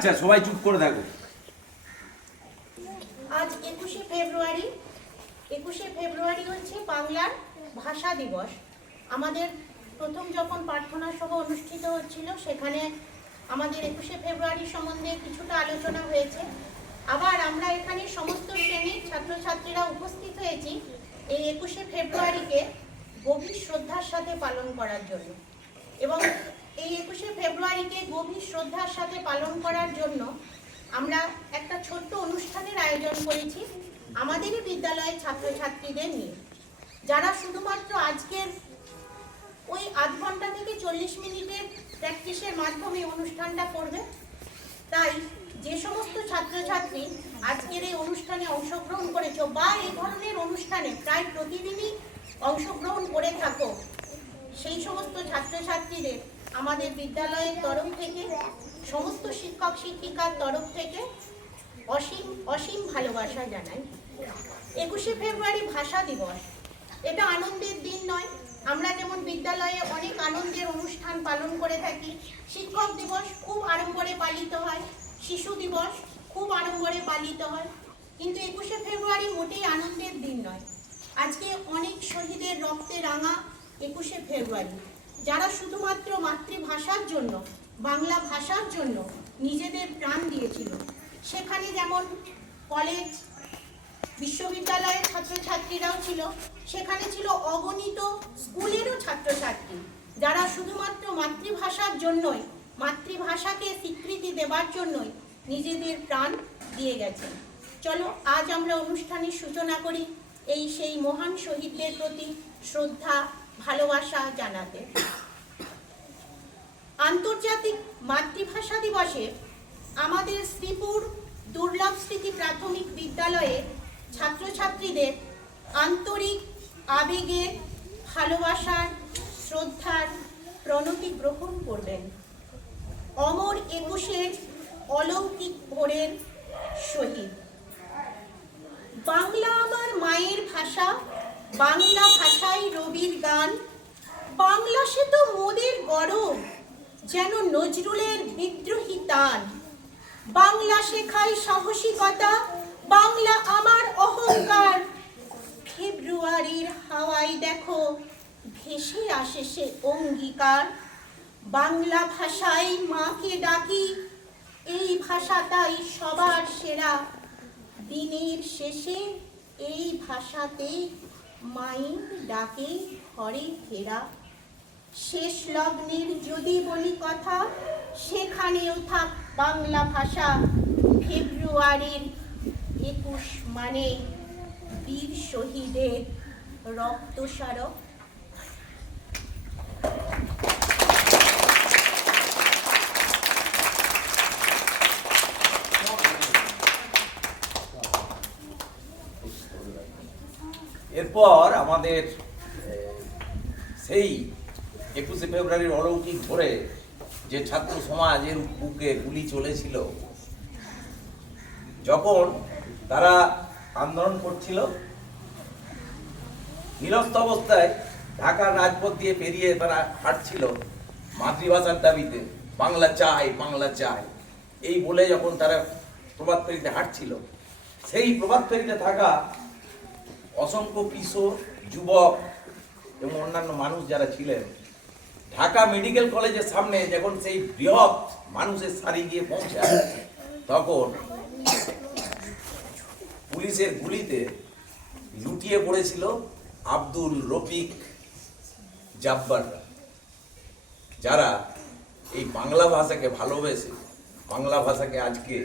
আচ্ছা সবাই চুপ করে থাকো। আজ 21শে ফেব্রুয়ারি হচ্ছে বাংলার ভাষা দিবস। আমাদের প্রথম যখন প্রার্থনা সভা অনুষ্ঠিত হচ্ছিল সেখানে আমাদের 21শে ফেব্রুয়ারি সম্বন্ধে কিছুটা আলোচনা হয়েছে। আবার আমরা এখানে সমস্ত শ্রেণীর ছাত্রছাত্রীরা উপস্থিত হয়েছি এই 21শে ফেব্রুয়ারিকে গভীর শ্রদ্ধার সাথে পালন করার জন্য। এবং এই 21শে ফেব্রুয়ারিকে গভীর শ্রদ্ধার সাথে পালন করার জন্য আমরা একটা ছোট্ট অনুষ্ঠানের আয়োজন করেছি আমাদেরই বিদ্যালয়ের ছাত্রছাত্রীদের নিয়ে, যারা শুধুমাত্র আজকের ওই আধ ঘন্টা থেকে 40 মিনিটের প্র্যাকটিসের মাধ্যমে অনুষ্ঠানটা করবে। তাই যে সমস্ত ছাত্রছাত্রী আজকের এই অনুষ্ঠানে অংশগ্রহণ করেছো বা এই ধরনের অনুষ্ঠানে প্রায় প্রতিদিনই অংশগ্রহণ করে থাকো, সেই সমস্ত ছাত্রছাত্রীদের আমাদের বিদ্যালয়ের তরফ থেকে, সমস্ত শিক্ষক শিক্ষিকার তরফ থেকে অসীম অসীম ভালোবাসা জানাই। 21শে ফেব্রুয়ারি ভাষা দিবস, এটা আনন্দের দিন নয়। আমরা যেমন বিদ্যালয়ে অনেক আনন্দের অনুষ্ঠান পালন করে থাকি, শিক্ষক দিবস খুব আড়ম্বরে পালিত হয়, শিশু দিবস খুব আড়ম্বরে পালিত হয়, কিন্তু 21শে ফেব্রুয়ারি মোটেই আনন্দের দিন নয়। আজকে অনেক শহীদের রক্তে রাঙা 21শে ফেব্রুয়ারি, যারা শুধুমাত্র মাতৃভাষার জন্য, বাংলা ভাষার জন্য নিজেদের প্রাণ দিয়েছিল। সেখানে যেমন কলেজ বিশ্ববিদ্যালয়ের ছাত্রছাত্রীরাও ছিল, সেখানে ছিল অগণিত স্কুলেরও ছাত্রছাত্রী, যারা শুধুমাত্র মাতৃভাষার জন্যই, মাতৃভাষাকে স্বীকৃতি দেবার জন্যই নিজেদের প্রাণ দিয়ে গেছেন। চলো আজ আমরা অনুষ্ঠানের সূচনা করি এই সেই মহান শহীদদের প্রতি শ্রদ্ধা ভালোবাসা জানাতে। আন্তর্জাতিক মাতৃভাষা দিবসে আমাদের শ্রীপুর দুর্লভ স্মৃতি প্রাথমিক বিদ্যালয়ে ছাত্রছাত্রীদের আন্তরিক আবেগে ভালোবাসার শ্রদ্ধার প্রণতি গ্রহণ করবেন অমর 21-এর অলৌকিক ভোরের শহীদ। বাংলা আমার মায়ের ভাষা, বাংলা ভাষায় রবির গান, বাংলা সে তো মোদের গরব, যেন নজরুলের বিদ্রোহী তান। বাংলা শেখায় সাহসিকতা, বাংলা আমার অহংকার। ফেব্রুয়ারির হাওয়ায় দেখো ভেসে আসে সে অঙ্গীকার। বাংলা ভাষায় মাকে ডাকি, এই ভাষাটাই সবার সেরা। দিনের শেষে এই ভাষাতেই মায়ের ডাকে ঘরে ফেরা। শেষ লগ্নের যদি বলি কথা, সেখানেও থাক বাংলা ভাষা। ফেব্রুয়ারির 21 মানে বীর শহীদের রক্তস্মারক। এরপর আমাদের সেই 21শে ফেব্রুয়ারির অলৌকিক ভোরে যে ছাত্র সমাজের বুকে গুলি চলেছিল, যখন তারা আন্দোলন করছিল, নিরস্ত অবস্থায় ঢাকার রাজপথ দিয়ে পেরিয়ে তারা হাঁটছিল মাতৃভাষার দাবিতে, বাংলা চাই বাংলা চাই এই বলে যখন তারা প্রভাত ফেরিতে হাঁটছিল, সেই প্রভাত ফেরিতে থাকা অসংখ্য কিশোর, যুবক এবং অন্যান্য মানুষ যারা ছিলেন, ঢাকা মেডিকেল কলেজের সামনে যখন সেই বৃহৎ মানুষের সারি গিয়ে পৌঁছায়, তখন পুলিশের গুলিতে লুটিয়ে পড়েছিল আব্দুল রফিক জাব্বাররা, যারা এই বাংলা ভাষাকে ভালোবেসে, বাংলা ভাষাকে আজকে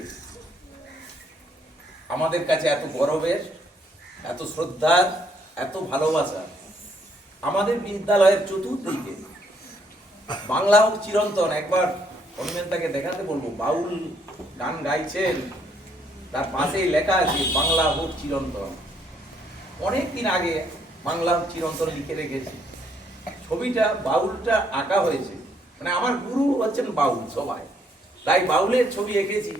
আমাদের কাছে এত গর্বের, এত শ্রদ্ধার, এত ভালোবাসা। আমাদের বিদ্যালয়ের চতুর্দিকে বাংলা হোক চিরন্তন, একবার অনিমেন্তাকে দেখাতে বলবো, বাউল গান গাইছেন, তার পাশেই লেখা আছে বাংলা হোক চিরন্তন। অনেকদিন আগে বাংলা হোক চিরন্তন লিখে রেখেছি, ছবিটা বাউলটা আঁকা হয়েছে, মানে আমার গুরু হচ্ছেন বাউল সবাই, তাই বাউলের ছবি এঁকেছি,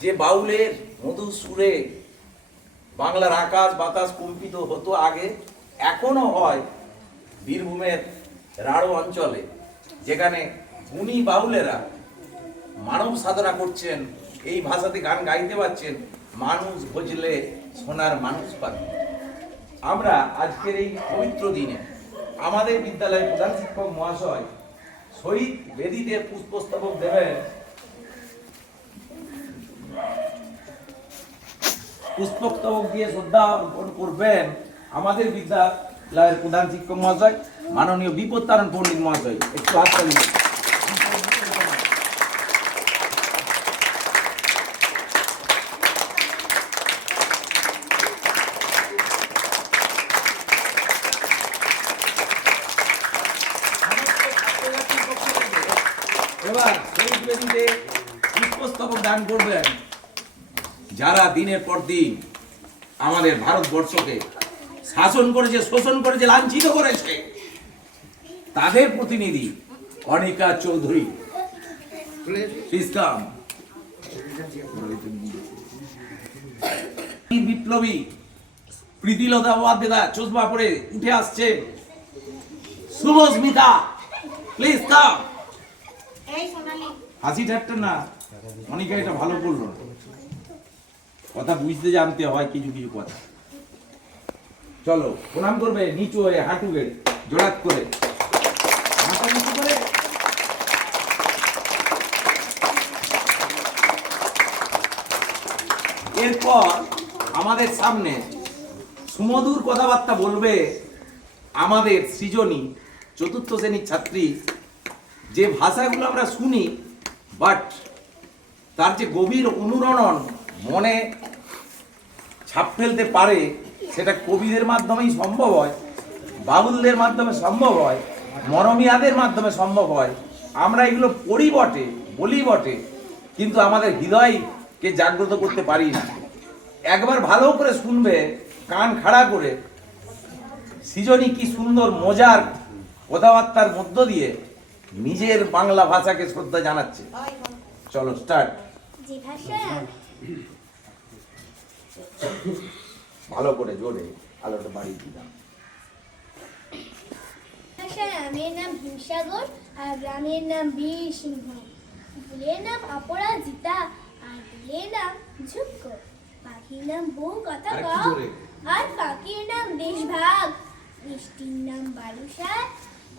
যে বাউলের মধুর সুরে বাংলার আকাশ বাতাস কম্পিত হতো আগে, এখনো হয় বীরভূমের রাঢ় অঞ্চলে, যেখানে গুণী বাউলেরা মানব সাধনা করছেন, এই ভাষাতে গান গাইতে পারছেন, মানুষ বুঝলে সোনার মানুষ পাবে। আমরা আজকের এই পবিত্র দিনে আমাদের বিদ্যালয়ের প্রধান শিক্ষক মহাশয় শহীদ বেদিতে পুষ্পস্তবক দেবেন, পুষ্পস্তবক দিয়ে শ্রদ্ধা অর্পণ করবেন আমাদের বিদ্যালয়ের প্রধান শিক্ষক মহাশয় মাননীয় বিপত্তারণ পণ্ডিত মহাশয়। একটু হাততালি দিন। এবার শহীদ বেদিতে পুষ্পস্তবক দান করবেন যারা দিনের পর দিন আমাদের ভারতবর্ষকে শাসন করেছে, শোষণ করেছে, লাঞ্ছিত করেছে, তাদের প্রতিনিধি অনিকা চৌধুরী। বিপ্লবী প্রীতিলতা ওয়াদ্দেদা চশমা পরে উঠে আসছে, শুভস্মিতা প্লিজ কাম। এই সোনালি, হাসি ঠাট্টা না, অনিকা এটা ভালো বললো, কথা বুঝতে জানতে হয় কিছু কিছু কথা। চলো প্রণাম করবে নিচু হয়ে, হাঁটু গেড়ে, জোড়াত করে, মাথা নিচু করে। এরপর আমাদের সামনে সুমধুর কথাবার্তা বলবে আমাদের সৃজনী চতুর্থ শ্রেণীর ছাত্রী। যে ভাষাগুলো আমরা শুনি, বাট তার যে গভীর অনুরণন মনে ছাপ ফেলতে পারে, সেটা কবিদের মাধ্যমেই সম্ভব হয়, বাউলদের মাধ্যমে সম্ভব হয়, মরমিয়াদের মাধ্যমে সম্ভব হয়। আমরা এগুলো পড়ি বটে, বলি বটে, কিন্তু আমাদের হৃদয়কে জাগ্রত করতে পারি না। একবার ভালো করে শুনবে কান খাড়া করে, সৃজনী কি সুন্দর মজার কথাবার্তার মধ্য দিয়ে নিজের বাংলা ভাষাকে শ্রদ্ধা জানাচ্ছে। চলো স্টার্ট। যে ভাষায় ভালো করে জোরে আলোটা বাড়িয়ে দিলাম। আমের নাম হিমসাগর আর গ্রামের নাম বীর সিংহ, ফুলের নাম অপরাজিতা আর ফুলের নাম ঝুঁক, পাখির নাম বউ কথা কও আর পাখির নাম দেশভাগ, বৃষ্টির নাম বালুসার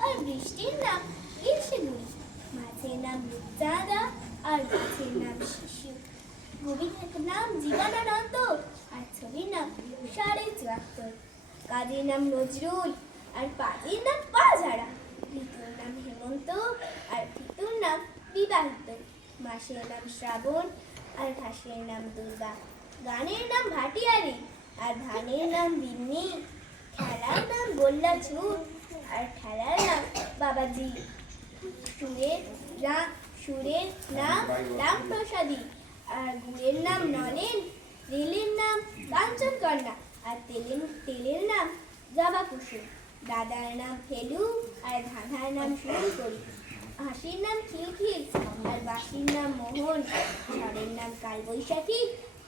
আর বৃষ্টির নাম ঈর্ষিগুড়ি, মাছের নাম রূপচাঁদা আর গাছের নাম শিশু, কবির নাম জীবনানন্দ আর ছবির নাম ৭৭.৭৪, কাজীর নাম নজরুল আর পাজির নাম পাজারা, ঋতুর নাম হেমন্ত আর ঋতুর নাম বিবাহিত, মাসের নাম শ্রাবণ আর ঘাসের নাম দুর্গা, গানের নাম ভাটিয়ারি আর ধানের নাম বিন্নি, খেলার নাম গোল্লা ছুট আর খেলার নাম বাবাজি, সুরের নাম রামপ্রসাদী আর গুড়ের নাম নলেন, রেলের নাম কাঞ্চন কন্যা আর তেলের নাম জবা কুসুম, দাদার নাম ফেলু আর ধাঁধার নাম শুরু করি, হাসির নাম খিলখিল আর বাঁশির নাম মোহন, ঝড়ের নাম কালবৈশাখী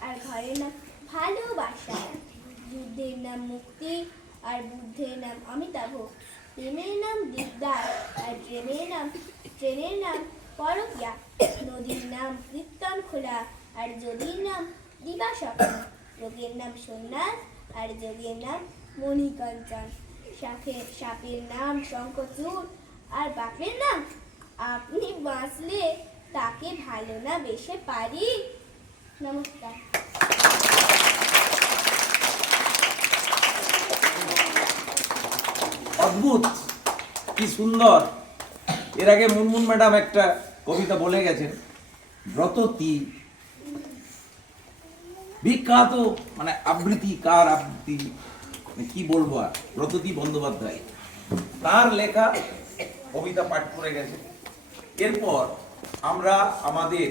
আর ঘরের নাম ভালোবাসা, যুদ্ধের নাম মুক্তি আর বুদ্ধের নাম অমিতাভ, প্রেমের নাম দিকদার আর ট্রেনের নাম পরকিয়া, নদীর নাম কীর্তন খোলা আর যদির নাম দিবাস্বপ্ন, যোগের নাম সন্ন্যাস আর যোগের নাম মণিকাঞ্চন, সাপের নাম শঙ্খচূড় আর বাপের নাম আপনি বাঁচলে তাকে ভালো না বেশে পারি। নমস্কার। অদ্ভুত, কি সুন্দর। এর আগে মুনমুন ম্যাডাম একটা কবিতা বলে গেছেন, ব্রততী, বিখ্যাত মানে আবৃত্তিকার, আবৃত্তি মানে কি বলবো আর, ব্রততী বন্দ্যোপাধ্যায়, তার লেখা কবিতা পাঠ করে গেছে। এরপর আমরা আমাদের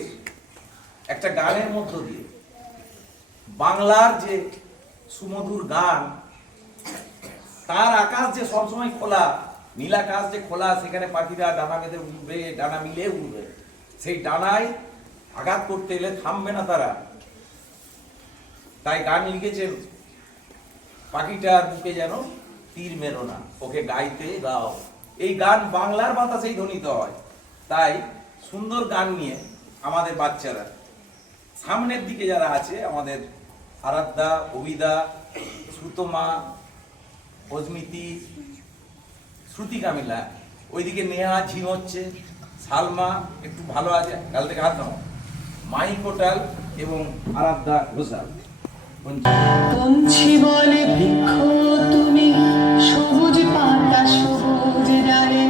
একটা গানের মধ্য দিয়ে বাংলার যে সুমধুর গান, তার আকাশ যে সবসময় খোলা, নীলাকাশ যে খোলা, সেখানে পাখিরা ডানা বেঁধে উঠবে, ডানা মিলে উঠবে, সেই ডানায় আঘাত করতে এলে থামবে না তারা। তাই গান লিখেছেন, পাখিটার বুকে যেন তীর মেরো না, ওকে গাইতে গাও। এই গান বাংলার বাতাসেই ধ্বনিত হয়। তাই সুন্দর গান নিয়ে আমাদের বাচ্চারা সামনের দিকে যারা আছে আমাদের আরাধ্যা, অভিদা, সুতমা, অস্মিতি, শ্রুতি কামিলা, ওইদিকে নেহা ঝিমোচ্ছে, সালমা একটু ভালো আছে, কাল থেকে হাত নাও, মাই কোটাল এবং আরাধ্যা ঘোষাল। পঞ্চি বলে বৃক্ষ তুমি, সবুজ পাতা সবুজ ডালে,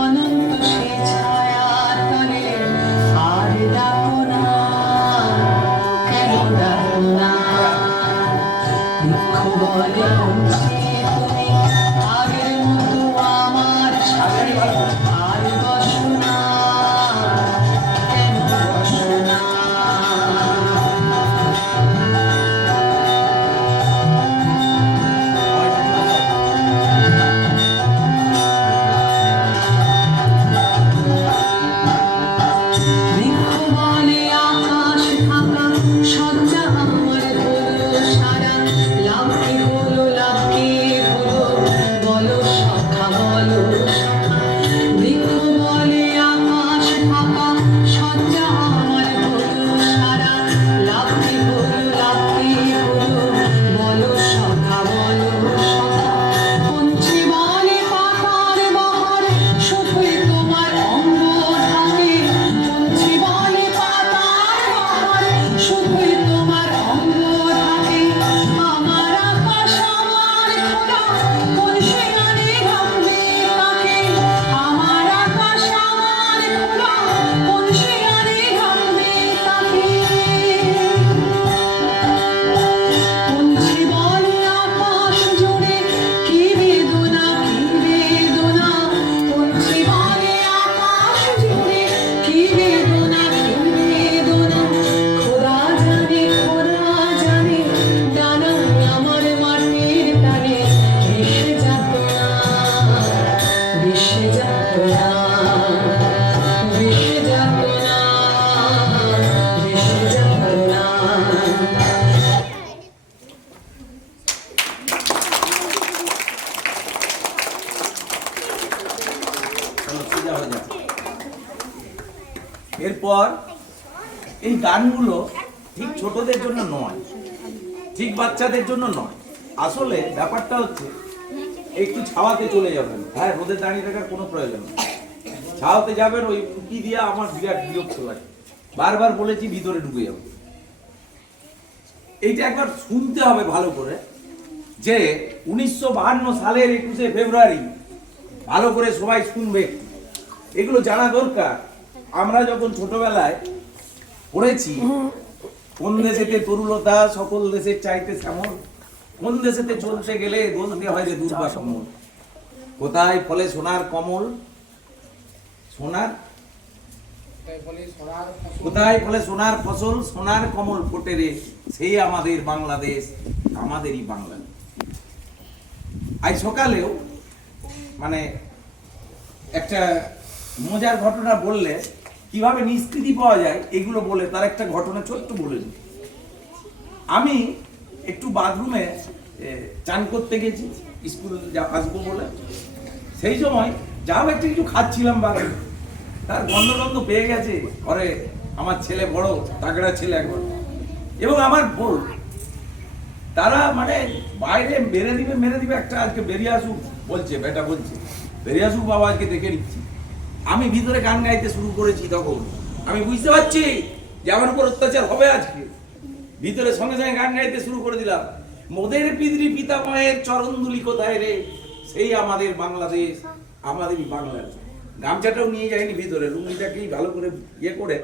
অনন্ত সে ছায়ার তলে, আর ডাকো না, কেন ডাকো না? বৃক্ষ বলে পঞ্চি তুমি, আগের মতো আমার সাথে আর বসো না, কেন বসো না? এরপর এই গানগুলো ঠিক ছোটদের জন্য নয়, ঠিক বাচ্চাদের জন্য নয়। আসলে ব্যাপারটা হচ্ছে একটু ছাওয়াতে চলে যাবেন, হ্যাঁ রোদে দাঁড়িয়ে থাকার কোনো প্রয়োজন নেই, ছাওয়াতে যাবেন। ওই উঁকি দিয়ে আমার বিরাট বিরক্ত লাগে, বারবার বলেছি ভিতরে ঢুকে যাবো। এইটা একবার শুনতে হবে ভালো করে, যে 1952 সালের 21শে ফেব্রুয়ারি ভালো করে সবাই শুনবে, এগুলো জানা দরকার। আমরা যখন ছোটবেলায় পড়েছি, কোন দেশেতে তরুলতা সকল দেশের চাইতে শ্যামল, কোন দেশেতে চলতে গেলে বলতে হয় যে দুর্বা সমল, কোথায় ফলে সোনার কমল, সোনার কোথায় ফলে সোনার ফসল, সোনার কমল ফোটে রে, সেই আমাদের বাংলাদেশ, আমাদেরই বাংলাদেশ। আজ সকালেও মানে একটা মজার ঘটনা বললে কিভাবে নিষ্কৃতি পাওয়া যায় এগুলো বলে তার একটা ঘটনা ছোট্ট বলে দিই। আমি একটু বাথরুমে চান করতে গেছি স্কুল আসবো বলে, সেই সময় যাও একটু কিছু খাচ্ছিলাম বাথরুমে, তার গন্ধ গন্ধ পেয়ে গেছে ঘরে আমার ছেলে, বড় তাগড়া ছেলে একবার, এবং আমার বউ, তারা মানে বাইরে মেরে দিবে একটা, আজকে বেরিয়ে আসুক বলছে, বেটা বলছে বেরিয়ে আসুক বাবা, আজকে দেখে নিচ্ছি। আমি ভিতরে গান গাইতে শুরু করেছি, তখন আমি বুঝতে পারছি যে আমার উপর অত্যাচার হবে আজকে, ভিতরে সঙ্গে সঙ্গে গান গাইতে শুরু করে দিলাম। মোদের পিতামহের চরণধুলি কোথায় রে, সেই আমাদের বাংলাদেশ, আমাদেরই বাংলাদেশ। গামছাটাও নিয়ে যায়নি ভিতরে, লুঙ্গিটাকেই ভালো করে ইয়ে করে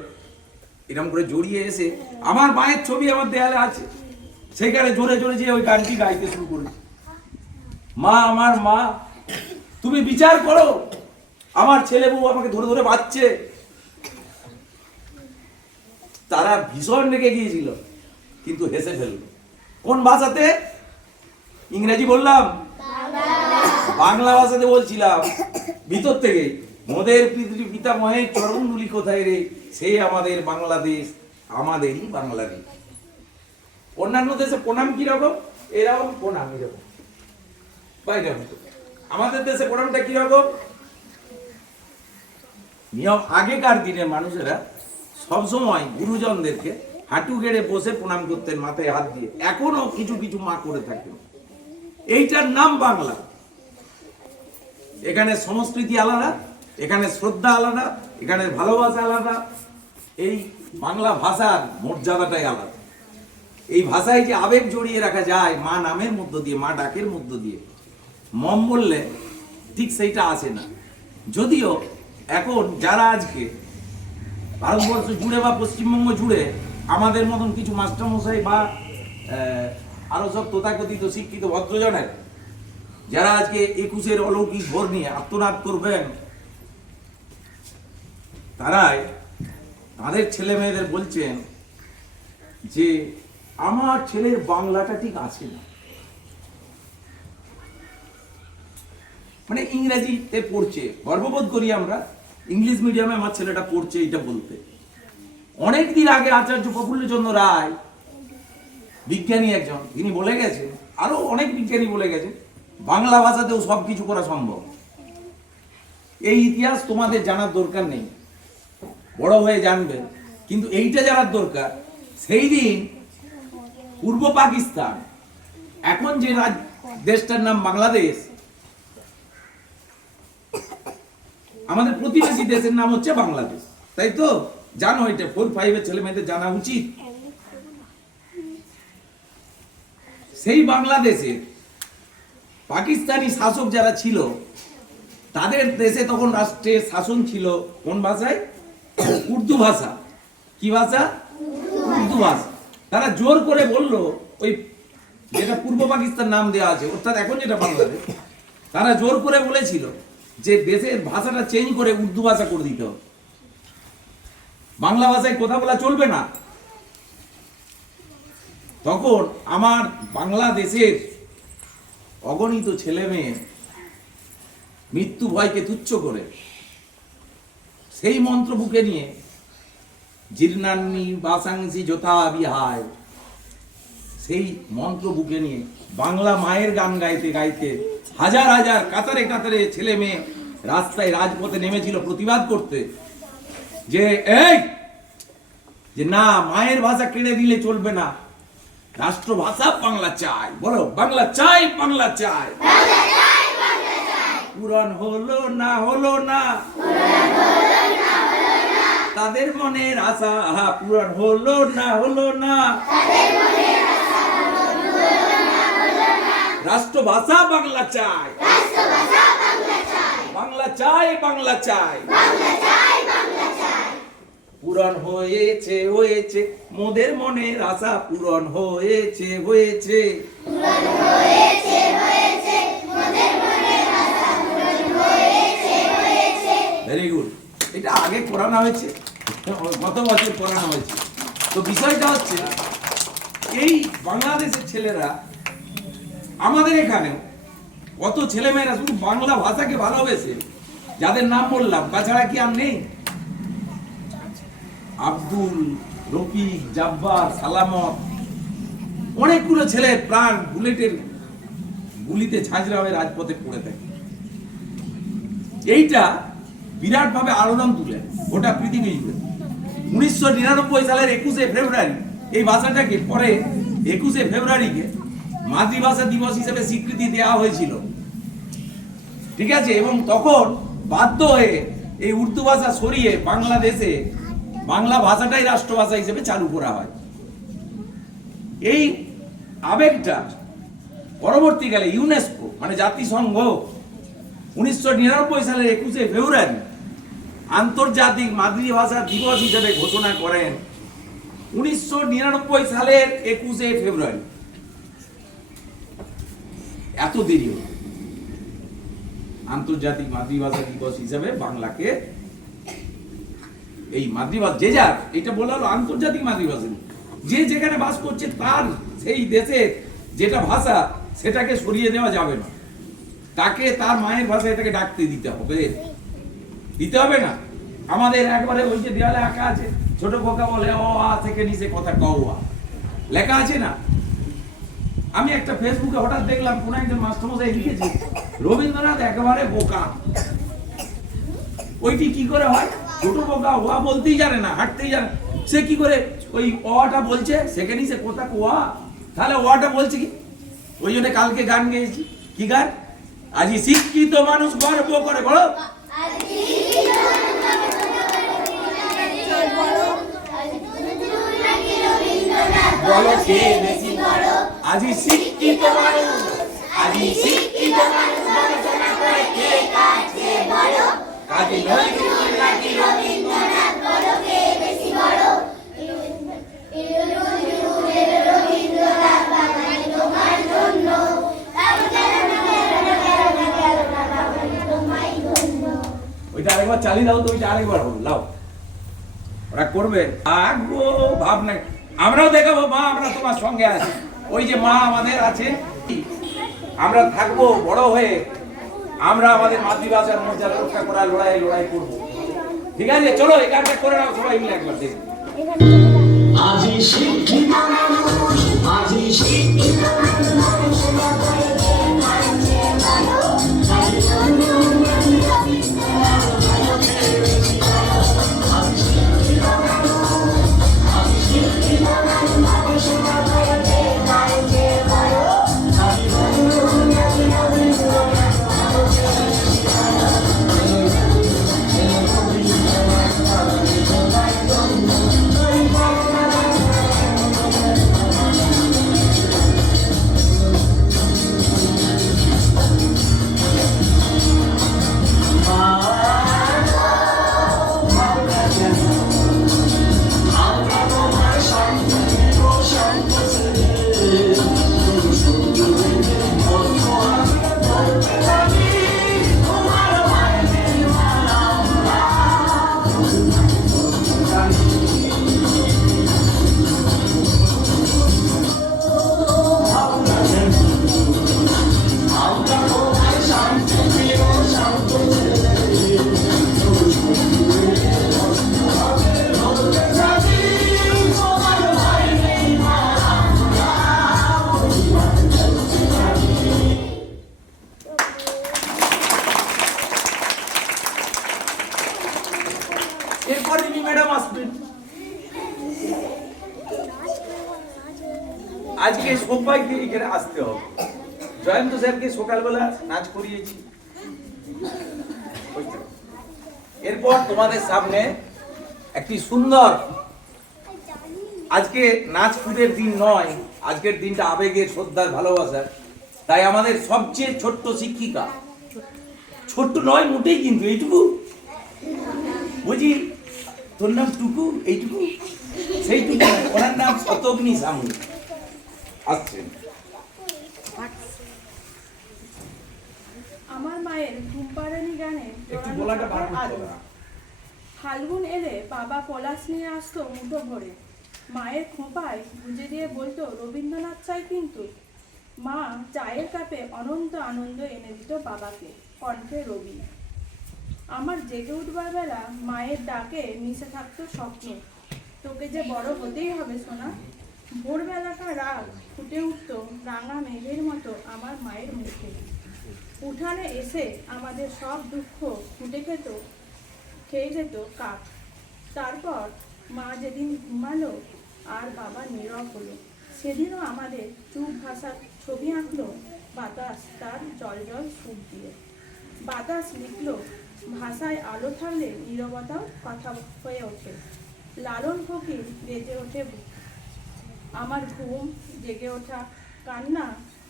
এরকম করে জড়িয়ে এসে, আমার মায়ের ছবি আমার দেয়ালে আছে, সেখানে জোরে জোরে যে ওই গানটি গাইতে শুরু করেছি। মা, আমার মা, তুমি বিচার করো, আমার ছেলে বউ আমাকে ধরে ধরে বাঁচছে। তারা ভীষণ রেগে গিয়েছিল, কিন্তু হেসে ফেলল। কোন ভাষাতে? ইংরেজি বললাম, বাংলা ভাষাতে বলছিলাম ভিতর থেকে। মোদের পিতামহের চরণধুলি কোথায় রে, সেই আমাদের বাংলাদেশ, আমাদেরই বাংলাদেশ। অন্যান্য দেশে প্রণাম কিরকম? এরকম প্রণাম, এরকম বাইরে। আমাদের দেশে প্রণামটা কিরকম? নিয়ম, আগেকার দিনের মানুষেরা সবসময় গুরুজনদেরকে হাঁটু গেড়ে বসে প্রণাম করতেন মাথায় হাত দিয়ে, এখনো কিছু কিছু মা করে থাকেন। এইটার নাম বাংলা। এখানে সংস্কৃতি আলাদা, এখানে শ্রদ্ধা আলাদা, এখানে ভালোবাসা আলাদা। এই বাংলা ভাষার মর্যাদাটাই আলাদা। এই ভাষায় যে আবেগ জড়িয়ে রাখা যায় মা নামের মধ্য দিয়ে, মা ডাকের মধ্য দিয়ে, মম বললে ঠিক সেইটা আসে না। যদিও এখন যারা আজকে ভারতবর্ষ জুড়ে বা পশ্চিমবঙ্গ জুড়ে আমাদের মতন কিছু মাস্টারমশাই বা আরো সব তথাকথিত শিক্ষিত ভদ্রজনের যারা আজকে 21-এর অলৌকিক ভোর নিয়ে আত্মনাদ করবেন, তারাই তাদের ছেলে মেয়েদের বলছেন যে আমার ছেলের বাংলাটা ঠিক আছে না, মানে ইংরেজিতে পড়ছে। গর্ববোধ করি আমরা ইংলিশ মিডিয়ামে আমার ছেলেটা পড়ছে এটা বলতে। অনেকদিন আগে আচার্য প্রফুল্লচন্দ্র রায় বিজ্ঞানী একজন, তিনি বলে গেছেন, আরো অনেক বিজ্ঞানী বলে গেছেন, বাংলা ভাষাতেও সব কিছু করা সম্ভব। এই ইতিহাস তোমাদের জানার দরকার নেই, বড় হয়ে জানবে। কিন্তু এইটা জানার দরকার, সেই দিন পূর্ব পাকিস্তান, এখন যে দেশটার নাম বাংলাদেশ, আমাদের প্রতিবেশী দেশের নাম হচ্ছে বাংলাদেশ, তাই তো? জানো এটা 4-5 ছেলে মেয়েদের জানা উচিত। সেই বাংলাদেশে পাকিস্তানি শাসক যারা ছিল, তাদের দেশে তখন রাষ্ট্রের শাসন ছিল কোন ভাষায়? উর্দু ভাষা। কি ভাষা? উর্দু ভাষা। তারা জোর করে বললো, ওই যেটা পূর্ব পাকিস্তান নাম দেওয়া আছে, অর্থাৎ এখন যেটা বাংলাদেশ, তারা জোর করে বলেছিল যে দেশের ভাষাটা চেঞ্জ করে উর্দু ভাষা করে দিতে হবে, বাংলা ভাষায় কথা বলা চলবে না। তখন আমার বাংলাদেশের অগণিত ছেলে মেয়ে মৃত্যু ভয়কে তুচ্ছ করে সেই মন্ত্র বুকে নিয়ে জীর্ণান্নি বাসাংসি যথা বিহায়, সেই মন্ত্র বুকে নিয়ে বাংলা মায়ের গান গাইতে গাইতে হাজার হাজার কাতারে কাতারে ছেলে মেয়ে রাস্তায় রাজপথে নেমেছিল প্রতিবাদ করতে, যে এই যে না, মায়ের ভাষা কেড়ে দিলে চলবে না, রাষ্ট্রভাষা বাংলা চাই। বলো বাংলা চাই, বাংলা চাই। পূরণ হলো না, হলো না তাদের মনের আশা, পূরণ হলো না, হলো না। রাষ্ট্রভাষা বাংলা চাই, বাংলা চাই, বাংলা চাই। পূরণ হয়েছে, হয়েছে মোদের মনের আশা, পূরণ হয়েছে, হয়েছে। Very good. এটা আগে পড়ানো হয়েছে, গত বছর পড়ানো হয়েছে। তো বিষয়টা হচ্ছে এই বাংলাদেশের ছেলেরা, আমাদের এখানেও কত ছেলেমেয়েরা শুধু বাংলা ভাষাকে ভালোবেসে, যাদের নাম বললাম, তাছাড়া কি আর নেই? আব্দুল, রফিক, জাব্বার, সালামত, অনেকগুলো ছেলে প্রাণ বুলেটের গুলিতে ঝাঁঝরা হয়ে রাজপথে পড়ে থাকে। এইটা বিরাট ভাবে আলোড়ন তুলে গোটা পৃথিবী জুড়ে। 1999 সালের 21শে ফেব্রুয়ারি এই ভাষাটাকে পরে 21শে ফেব্রুয়ারিকে মাতৃভাষা দিবস হিসেবে স্বীকৃতি দেওয়া হয়েছিল, ঠিক আছে? এবং তখন বাধ্য হয়ে এই উর্দু ভাষা সরিয়ে বাংলাদেশে বাংলা ভাষাটাই রাষ্ট্রভাষা হিসেবে চালু করা হয়। এই আবেগটা পরবর্তীকালে ইউনেস্কো মানে জাতিসংঘ 1999 সালের 21শে ফেব্রুয়ারি আন্তর্জাতিক মাতৃভাষা দিবস হিসেবে ঘোষণা করেন। 1999 সালের 21শে ফেব্রুয়ারি। এত দেরি হল আন্তর্জাতিক মাতৃভাষা দিবস হিসেবে বাংলাকে, এই মাতৃভাষা যে যার, এটা বলা হলো আন্তর্জাতিক মাতৃভাষা, যে যেখানে বাস করছে তার সেই দেশের যেটা ভাষা সেটাকে সরিয়ে দেওয়া যাবে না, তাকে তার মায়ের ভাষায় তাকে ডাকতে দিতে হবে, দিতে হবে না। আমাদের একবারে ওই যে দেওয়ালে আঁকা আছে, ছোট খোকা বলে অ আ থেকে নিচে কথা কওয়া লেখা আছে না। আমি একটা ফেসবুকে হঠাৎ দেখলাম কোন একজন মাস্টারমশাই লিখেছে রবীন্দ্রনাথ একেবারে বোকা। ওইটি কি করে হয়? ছোট বোকা ওয়া বলতেই জানে না, হাঁটতেই জানে না। সে কি করে ওই অটা বলছে? সেখানেই সে কোথা ওয়া, তাহলে ওয়াটা বলছে কি? ওই জন্য কালকে গান গেয়েছি। কি গান? আজি শিক্ষিত মানুষ গর্ব করে, বলো বলো কে বেশি বড়? আজি শিক্ষিত মানুষ, আজি শিক্ষিত মানুষ গবেষণা করে কে কাছে বড়। কাজে নজরুল নাকি রবীন্দ্রনাথ, বলো কে বেশি বড়? ওইটা আরেকবার চালিয়ে দাও তো, ওইটা আরেকবার হলো লাও, ওরা করবে। আগো ভাব না, আমরাও দেখাবো মা আমরা তোমার সঙ্গে আছি। ওই যে মা আমাদের আছে, আমরা থাকবো বড় হয়ে, আমরা আমাদের মাতৃভাষার মর্যাদা রক্ষা করার লড়াই করব। ঠিক আছে, চলো এই গানটা করে নাও সবাই মিলে একবার দেখি। আজি শিক্ষিত মানুষ, আজি শিক্ষিত মানুষ এরপর রিমি ম্যাডাম আসবেন। আজকে সবাইকে এখানে আসতে হবে। জয়ন্ত স্যারকে সকালবেলা নাচ করিয়েছি। এরপর তোমাদের সামনে একটি সুন্দর, আজকে নাচ কুদের দিন নয়, আজকের দিনটা আবেগের, শ্রদ্ধার, ভালোবাসার। তাই আমাদের সবচেয়ে ছোট্ট শিক্ষিকা, ছোট্ট নয় মোটেই কিন্তু, এইটুকু বুঝি, তোর নাম টুকু, এইটুকু সেইটুকু, ওনার নাম শতগ্নি সামু আসছেন। আমার মায়ের ঘুমপাড়ানি গানে একটু গলাটা বার করতে হবে না। ফাল্গুন এলে বাবা পলাশ নিয়ে আসতো মুঠো ভরে, মায়ের খোঁপায় গুঁজে দিয়ে বলতো রবীন্দ্রনাথ চাই কিন্তু। মা চায়ের কাপে অনন্ত আনন্দ এনে দিত বাবাকে, কণ্ঠে রবি। আমার জেগে উঠবার বেলা মায়ের ডাকে মিশে থাকতো স্বপ্ন, তোকে যে বড় হতেই হবে সোনা। ভোরবেলাটা রাগ ফুটে উঠত রাঙা মেঘের মতো আমার মায়ের মুখে। উঠানে এসে আমাদের সব দুঃখ ফুটে খেয়ে যেত কাক। তারপর মা যেদিন ঘুমালো আর বাবা নীরব হলো, সেদিনও আমাদের চুপ ভাষার ছবি আঁকলো বাতাস তার জল জল সুর দিয়ে। বাতাস লিখলো, ভাষায় আলো থাকলে নীরবতাও কথা হয়ে ওঠে। লালন ফকির বেজে ওঠে, আমার ঘুম জেগে ওঠা কান্না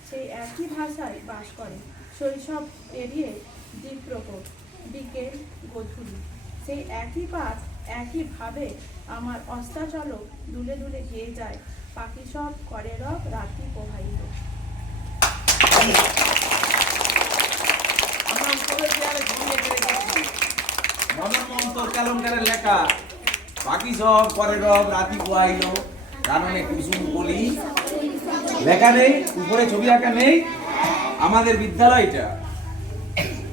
সেই একই ভাষায় বাস করে। শৈশব পেরিয়ে দ্বীপ্রহর, বিকেল, গধূলি, সেই একই পাঠ একইভাবে আমার অস্তাচলক দুলে দুলে গেয়ে যায়। পাখি সব করে রব রাতি প্রবাহিত। আমরা উপরে চেয়ারে ঘুরিয়ে ফিরে যাচ্ছি। মদন মোহন কালঙ্কারের লেখা বাকি সব পরে রব রাতি পোয়াইল, কাননে কুসুম বলি লেখা নেই, উপরে ছবি আঁকা নেই। আমাদের বিদ্যালয়টা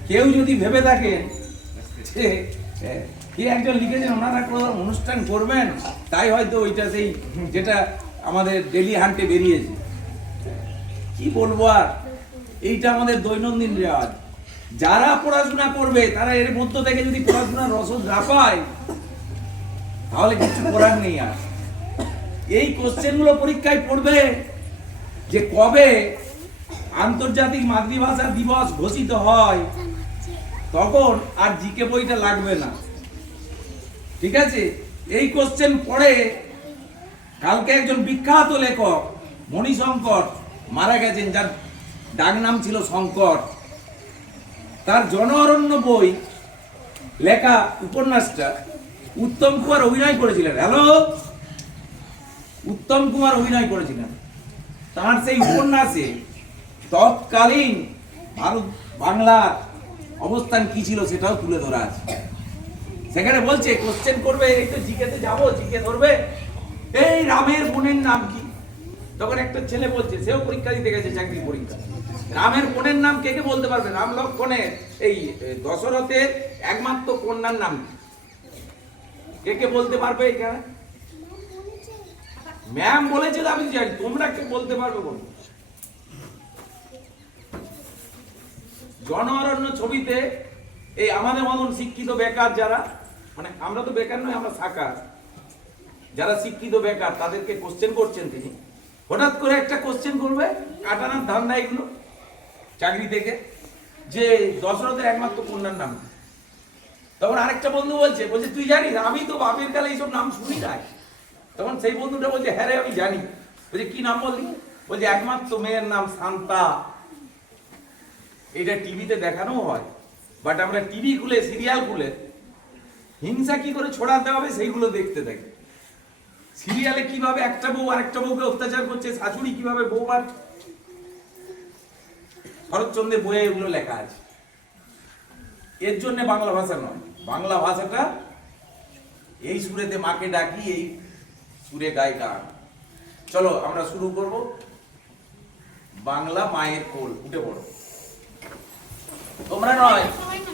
কেউ যদি ভেবে থাকেন যে কে একজন লিখেছেন ওনারা কোনো অনুষ্ঠান করবেন, তাই হয়তো ওইটা সেই যেটা আমাদের ডেলি হান্টে বেরিয়েছে, কি বলবো আর, এইটা আমাদের দৈনন্দিন রেওয়াজ। যারা পড়াশোনা করবে তারা এর মধ্য থেকে যদি পড়াশোনার রসদ না পায় তাহলে কিছু করার নেই আর। এই কোশ্চেনগুলো পরীক্ষায় পড়বে যে কবে আন্তর্জাতিক মাতৃভাষা দিবস ঘোষিত হয়, তখন আর জিকে বইটা লাগবে না। ঠিক আছে, এই কোশ্চেন পড়ে কালকে একজন বিখ্যাত লেখক মণিশঙ্কর মারা গেছেন, যার ডাক নাম ছিল শঙ্কর। তার জন অরণ্য বই লেখা উপন্যাসটা উত্তম কুমার অভিনয় করেছিলেন। হ্যালো, উত্তম কুমার অভিনয় করেছিলেন। তার সেই উপন্যাসে তৎকালীন ভারত বাংলার অবস্থান কি ছিল সেটাও তুলে ধরা আছে। সেখানে বলছে কোশ্চেন করবে, এই তো জিকেতে যাবো, জিকে ধরবে এই রামের বোনের নাম কি। তখন একটা ছেলে বলছে, সেও পরীক্ষা দিতে গেছে, চাকরি পরীক্ষা, রামের বোনের নাম কে কে বলতে পারবে? রাম লক্ষ্মণের এই দশরথের একমাত্র কন্যার নাম কি? কে কে বলতে পারবে? এখানে ম্যাম বলেছে, আমি জানি, তোমরা কে বলতে পারবে? বলো। জন অরণ্য ছবিতে এই আমাদের মতন শিক্ষিত বেকার যারা, মানে আমরা তো বেকার নয়, আমরা সাকার, যারা শিক্ষিত বেকার তাদেরকে কোশ্চেন করছেন তিনি। হঠাৎ করে একটা কোশ্চেন করবে, কাটানোর ধান্দা এগুলো চাকরি থেকে, যে দশরথের একমাত্র কন্যার নাম কি? তখন আরেকটা বন্ধু বলছে তুই জানিস? আমি তো বাপের কালে এইসব নাম শুনি নাই। তখন সেই বন্ধুটা বলছে, হ্যাঁ রে আমি জানি। বলছে কি নাম বললি? বলছে একমাত্র মেয়ের নাম শান্তা। এটা টিভিতে দেখানো হয়, বাট আমরা টিভি খুলে, সিরিয়াল খুলে হিংসা কি করে ছড়াতে হবে সেইগুলো দেখতে থাকি। সিরিয়ালে কিভাবে একটা বউ আরেকটা বউকে অত্যাচার করছে, শাশুড়ি কিভাবে বউমার, শরৎচন্দ্রের বইয়ে এগুলো লেখা আছে। এর জন্য বাংলা ভাষা নয়, বাংলা ভাষাটা এই সুরেতে মাকে ডাকি, এই সুরে গাই গান। চলো আমরা শুরু করব। বাংলা মায়ের কোল, উঠে পড়ো। তোমরা নয়,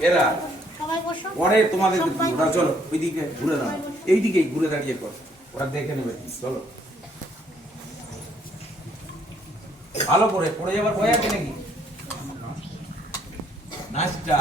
এরা সবাই বসো। পরে তোমাদের ওরা, চলো ওইদিকে ঘুরে দাঁড়াও, এইদিকেই ঘুরে দাঁড়িয়ে কর, ওরা দেখে নেবে। চলো ভালো করে পড়ে যাবার ভয় আছে নাকি? নাচটা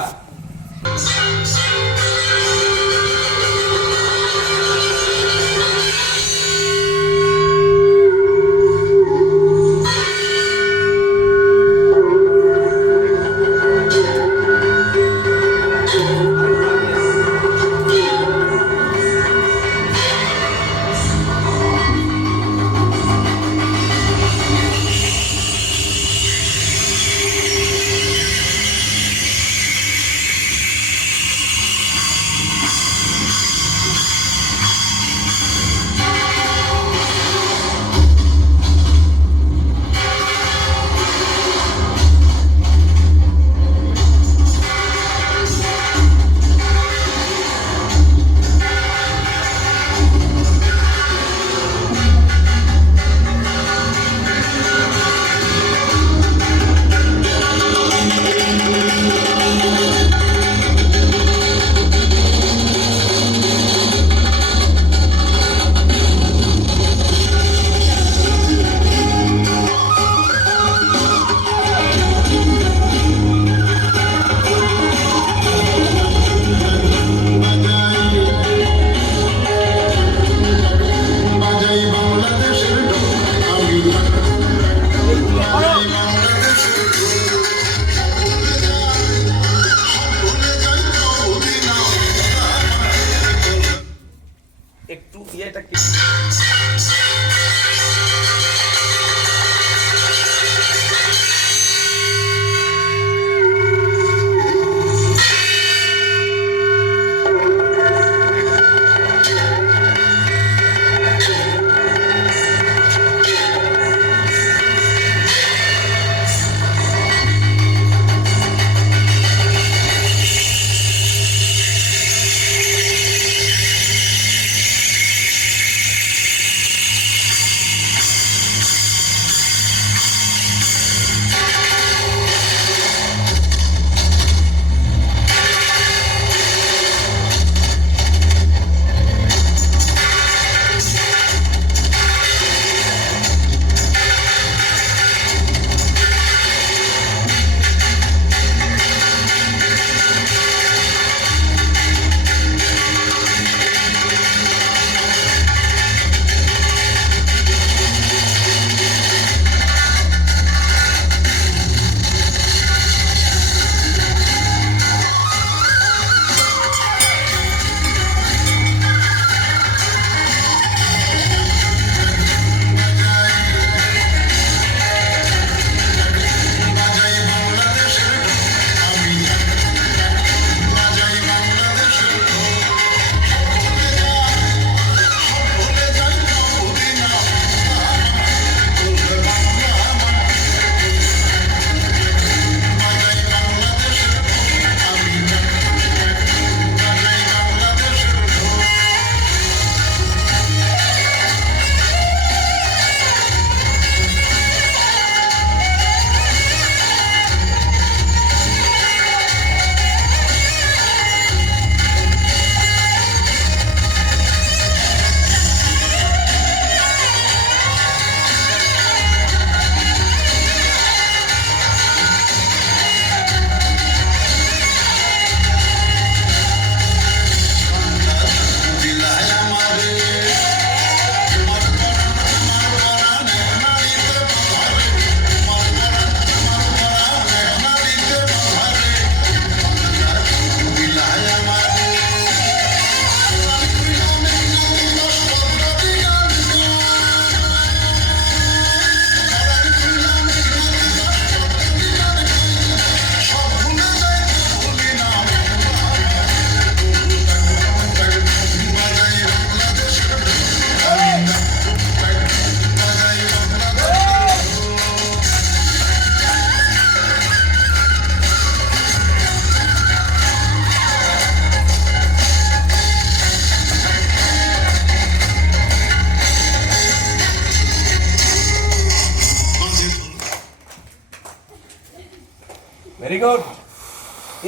ভেরি গুড।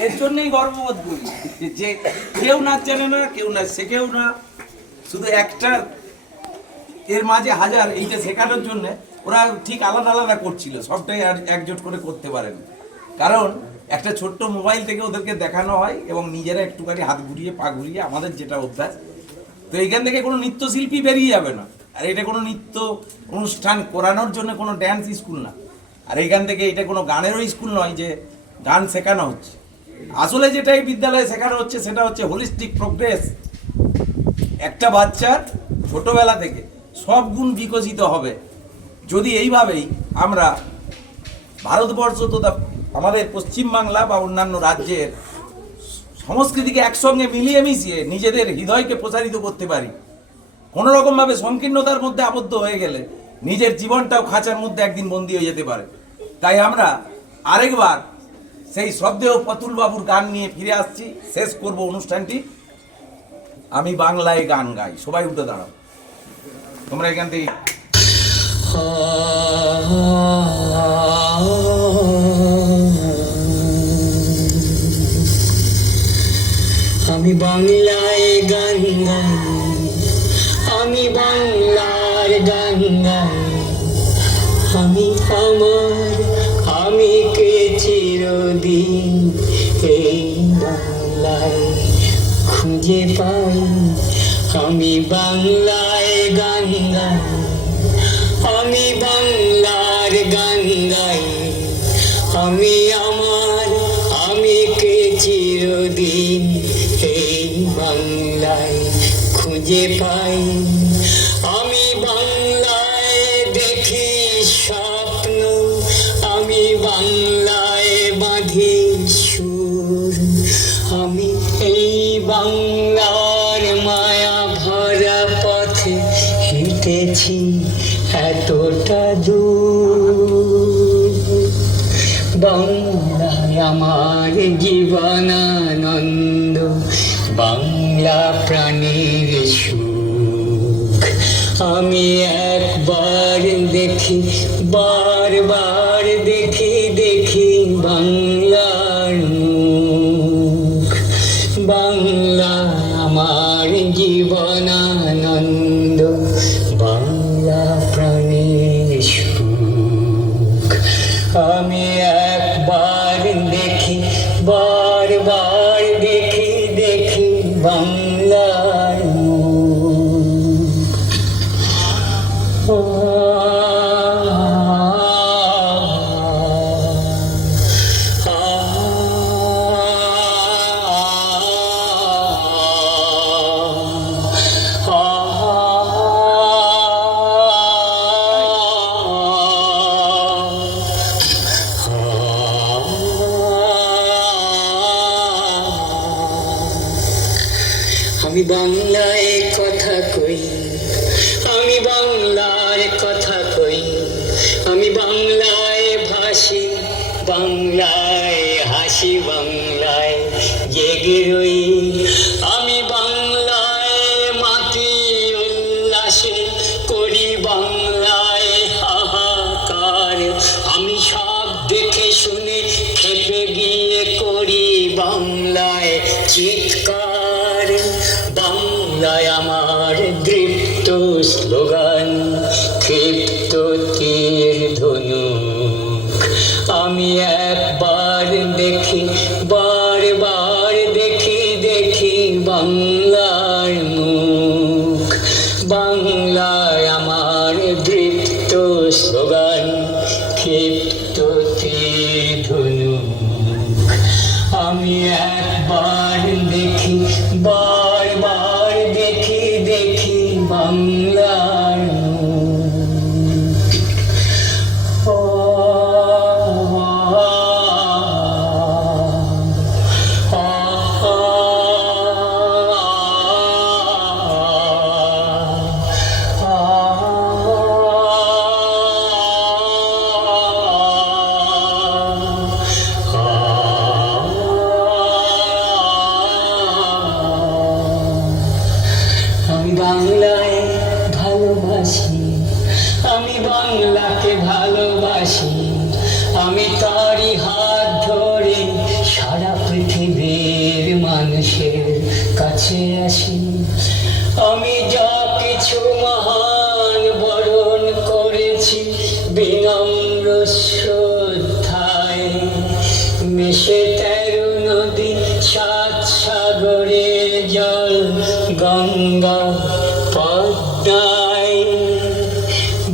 এর জন্যই গর্ববোধ করি যে কেউ নাচ জানে না, কেউ নাচ শেখেও না, শুধু একটা এর মাঝে হাজার এইটা শেখানোর জন্য ওরা ঠিক আলাদা আলাদা করছিল, সবটাই আর একজোট করে করতে পারেন। কারণ একটা ছোট্ট মোবাইল থেকে ওদেরকে দেখানো হয় এবং নিজেরা একটুখানি হাত ঘুরিয়ে পা ঘুরিয়ে আমাদের যেটা অভ্যাস, তো এইখান থেকে কোনো নৃত্যশিল্পী বেরিয়ে যাবে না। আর এটা কোনো নৃত্য অনুষ্ঠান করানোর জন্য কোনো ড্যান্স স্কুল না, আর এইখান থেকে এটা কোনো গানেরও স্কুল নয় যে গান শেখানো হচ্ছে। আসলে যেটা এই বিদ্যালয়ে শেখানো হচ্ছে সেটা হচ্ছে হোলিস্টিক প্রোগ্রেস। একটা বাচ্চার ছোটবেলা থেকে সব গুণ বিকশিত হবে যদি এইভাবেই আমরা ভারতবর্ষ তথা আমাদের পশ্চিমবাংলা বা অন্যান্য রাজ্যের সংস্কৃতিকে একসঙ্গে মিলিয়ে মিশিয়ে নিজেদের হৃদয়কে প্রসারিত করতে পারি। কোনো রকমভাবে সংকীর্ণতার মধ্যে আবদ্ধ হয়ে গেলে নিজের জীবনটাও খাঁচার মধ্যে একদিন বন্দী হয়ে যেতে পারে। তাই আমরা আরেকবার সেই শ্রদ্ধেয় পতুল বাবুর গান নিয়ে ফিরে আসছি, শেষ করব অনুষ্ঠানটি। আমি বাংলায় গান গাই, সবাই উঠে দাঁড়াও, তোমরা এখান থেকে। আমি বাংলায় গান গাই, আমি বাংলার গান গাই, আমি আমি কে চিরদিন এই বাংলায় খুঁজে পাই। আমি বাংলায় গান গাই, আমি বাংলার গান গাই, আমি কে চিরদিন এই বাংলায় খুঁজে পাই। আমি বাংলায় দেখি স্বপ্ন, আমি বাংলায় বাঁধি সুর, আমি এই বাংলার মায়া ভরা পথে হেঁটেছি এতটা দূর। বাংলায় আমার জীবনানন্দ, বাংলা প্রাণের সুখ। আমি একবার দেখি, বারবার দেখি দেখি বাংলার মুখ। বাংলা আমার জীবনানন্দ, বাংলা প্রাণের সুখ। আমি একবার দেখি, বারবার দেখি দেখি বাংলার মুখ। আমি বাংলায় কথা কই, আমি বাংলার কথা কই, আমি বাংলায় ভাসি, বাংলায় হাসি, বাংলায় জেগে রই। আমি বাংলায় মাতি উল্লাসে করি, বাংলায় হাহাকার। আমি সব দেখে শুনে খেপে গিয়ে করি বাংলায় চিৎকার। বাংলায় আমার দৃপ্ত স্লোগান, ক্ষিপ্ত তীর ধনুক। আমি একবার দেখি, বারবার দেখি দেখি বাংলার মুখ। বাংলায় আমার দৃপ্ত স্লোগান, ক্ষিপ্ত তীর ধনুক। আমি একবার দেখি, বারবার দেখি দেখি বাংলার মুখ। আমি বাংলায় ভালোবাসি, আমি বাংলাকে ভালোবাসি, আমি তারই হাত ধরে কাছে আসি। আমি যা কিছু মহান বরণ করেছি বিনম্র শ্রদ্ধায়। মিশে 13 নদী 7 সাগরের জল গঙ্গা পদ্মায়।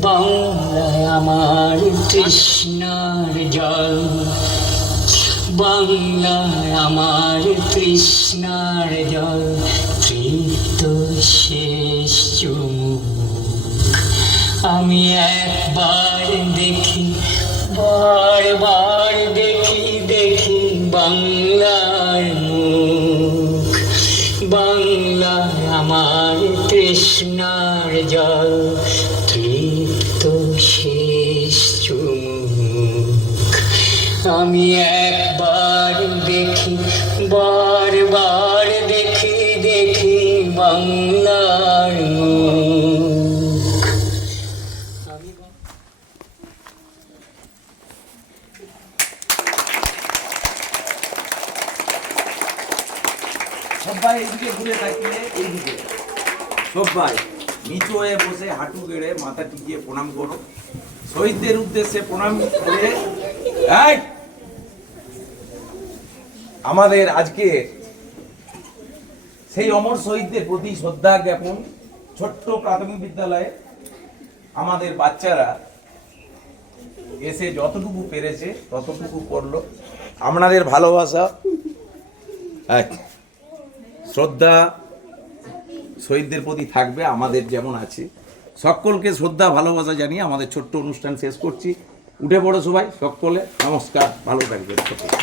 বাংলায় আমার তৃষ্ণার জল, বাংলায় আমার তৃষ্ণার জল, তৃপ্ত শেষ চুমুক। আমি একবার দেখি, বারবার দেখি, দেখি বাংলার মুখ। বাংলায় আমার তৃষ্ণার জল, তৃপ্ত শেষ চুমুক। আমি একবার দেখি, বারবার দেখি, দেখি বাংলার মুখ। আমি সবাই এইদিকে ঘুরে তাকিয়ে এইদিকে সবাই নিচু হয়ে বসে হাঁটু গেড়ে মাথা টিকিয়ে প্রণাম করো। শহীদদের উদ্দেশ্যে প্রণাম করে এই, আমাদের আজকে সেই অমর শহীদদের প্রতি শ্রদ্ধা জ্ঞাপন। ছোট্ট প্রাথমিক বিদ্যালয়ে আমাদের বাচ্চারা এসে যতটুকু পেরেছে ততটুকু করলো। আপনাদের ভালোবাসা, শ্রদ্ধা শহীদদের প্রতি থাকবে আমাদের যেমন আছে। সকলকে শ্রদ্ধা ভালোবাসা জানিয়ে আমাদের ছোট্ট অনুষ্ঠান শেষ করছি। উঠে পড়ো সবাই সকলে, নমস্কার, ভালো থাকবেন সকলে।